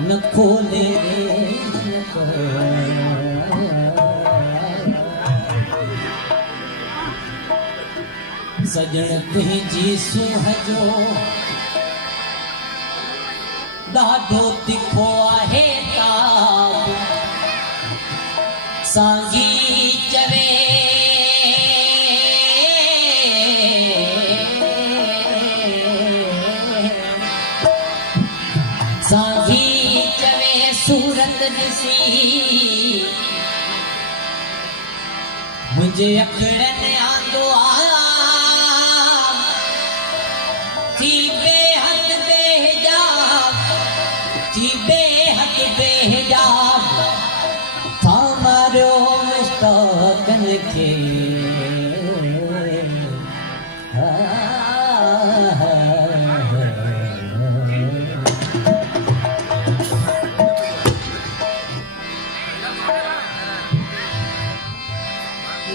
न खोले सजण तुंहिंजी सूंहं जो ॾाढो तिखो आहे ताब सांगी चवे सांगी चवे सूरत ॾिसी मुंहिंजे अखड़नि आंदो आया थी बेहद बेहिजाब थी बेहद बेहिजाब था मारियो मुश्ताक़नि खे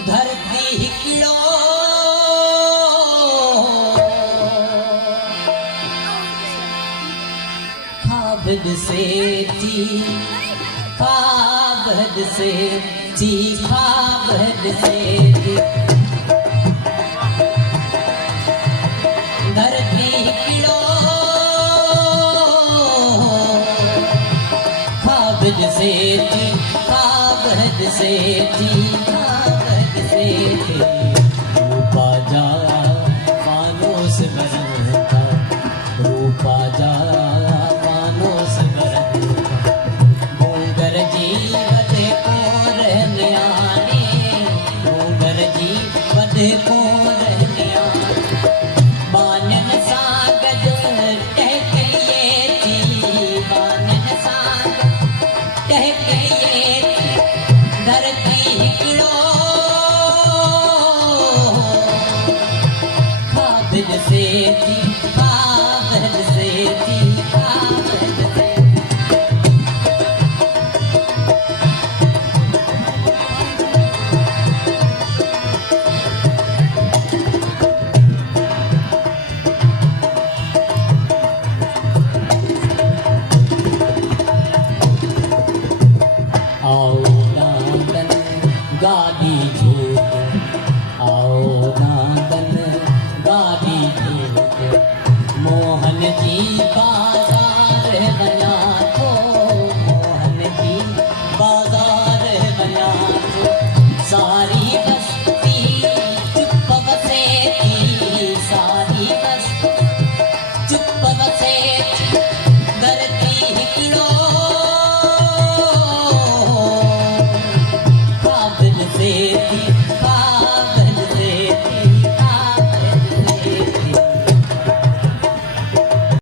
धरती हिकिड़ो ख्वाब ॾिसे थी ख्वाब ॾिसे थी ख्वाब ॾिसे थी धरती हिकिड़ो ख्वाब ॾिसे थी ख्वाब ॾिसे थी रूपा जा फानूस बरनता रूपा जा फानूस बरनता मुंगर जी वधे को रहनियाने मुंगर जी वधे को रहनियाने बानन सां गॾु टहकइए थी बानन सां टहकइए थी धरती हिकिड़ो ॾिसे थी ख्वाब ॾिसे थी ख्वाब ॾिसे आओ नादन गाड़ी झूठ आओ नादन गाड़ी झूठ मोहन जी बाजार बना थो मोहन जी बाजार बना थो सारी बस्ती चुप वसे थी सारी बस्ती चुप वसे थी धरती हिकिड़ो ख्वाब ॾिसे थी